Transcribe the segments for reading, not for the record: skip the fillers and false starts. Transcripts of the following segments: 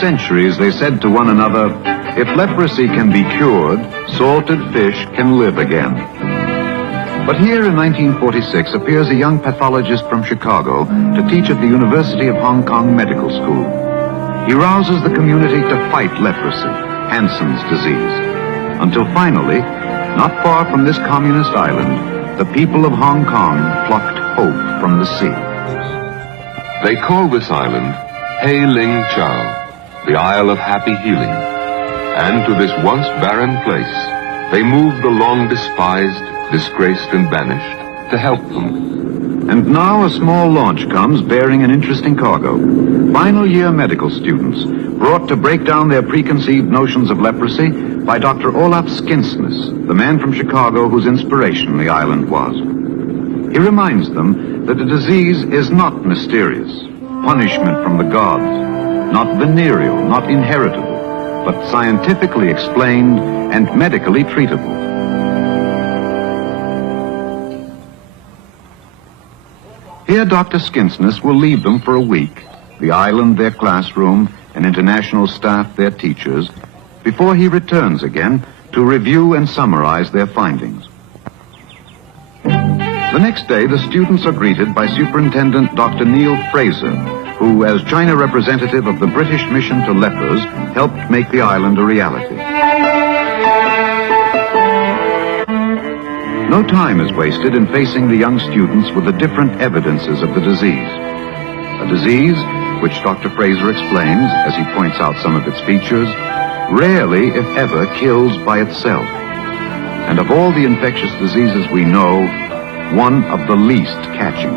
centuries, they said to one another, if leprosy can be cured, salted fish can live again. But here in 1946 appears a young pathologist from Chicago to teach at the University of Hong Kong Medical School. He rouses the community to fight leprosy, Hansen's disease, until finally, not far from this communist island, the people of Hong Kong plucked hope from the sea. They call this island Ling Chao, the Isle of Happy Healing. And to this once barren place, they move the long despised, disgraced and banished to help them. And now a small launch comes bearing an interesting cargo. Final year medical students brought to break down their preconceived notions of leprosy by Dr. Olaf Skinsness, the man from Chicago whose inspiration the island was. He reminds them that the disease is not mysterious, punishment from the gods, not venereal, not inheritable, but scientifically explained and medically treatable. Here Dr. Skinsness will leave them for a week, the island their classroom, and international staff their teachers, before he returns again to review and summarize their findings. The next day, the students are greeted by Superintendent Dr. Neil Fraser, who, as China representative of the British mission to lepers, helped make the island a reality. No time is wasted in facing the young students with the different evidences of the disease. A disease, which Dr. Fraser explains, as he points out some of its features, rarely, if ever, kills by itself. And of all the infectious diseases we know, one of the least catching.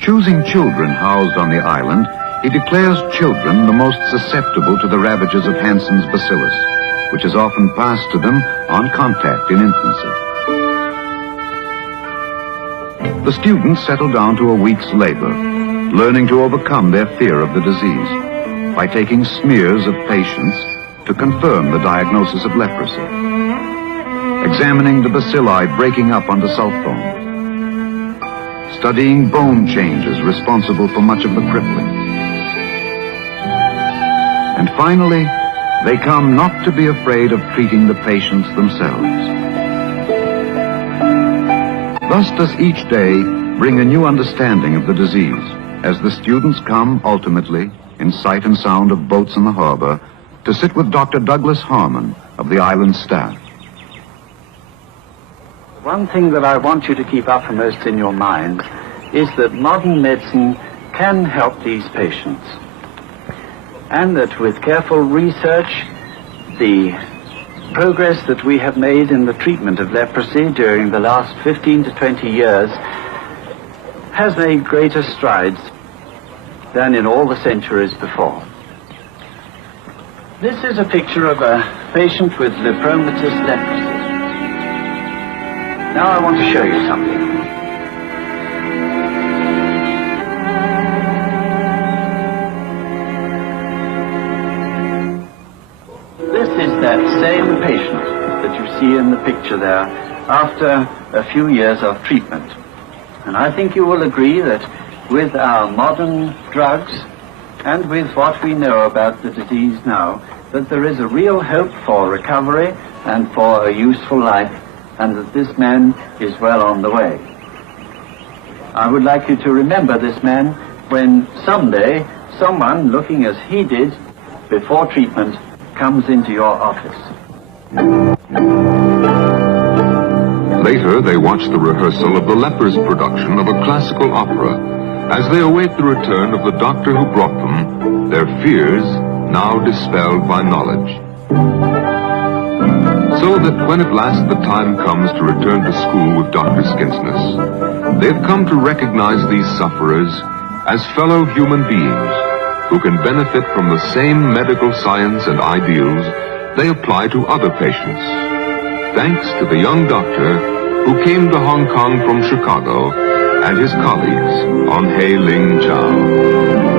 Choosing children housed on the island, he declares children the most susceptible to the ravages of Hansen's bacillus, which is often passed to them on contact in infancy. The students settle down to a week's labor, learning to overcome their fear of the disease by taking smears of patients to confirm the diagnosis of leprosy, examining the bacilli breaking up onto sulfone, studying bone changes responsible for much of the crippling. And finally, they come not to be afraid of treating the patients themselves. Thus does each day bring a new understanding of the disease, as the students come ultimately, in sight and sound of boats in the harbor, to sit with Dr. Douglas Harmon of the island staff. One thing that I want you to keep uppermost in your mind is that modern medicine can help these patients, and that with careful research, the progress that we have made in the treatment of leprosy during the last 15 to 20 years has made greater strides than in all the centuries before. This is a picture of a patient with lepromatous leprosy. Now I want to show you something. This is that same patient that you see in the picture there after a few years of treatment. And I think you will agree that with our modern drugs and with what we know about the disease now, that there is a real hope for recovery and for a useful life, and that this man is well on the way. I would like you to remember this man when someday someone looking as he did before treatment comes into your office. Later, they watch the rehearsal of the lepers' production of a classical opera as they await the return of the doctor who brought them, their fears now dispelled by knowledge. So that when at last the time comes to return to school with Dr. Skinsness, they've come to recognize these sufferers as fellow human beings who can benefit from the same medical science and ideals they apply to other patients, thanks to the young doctor who came to Hong Kong from Chicago and his colleagues on Ling Chao.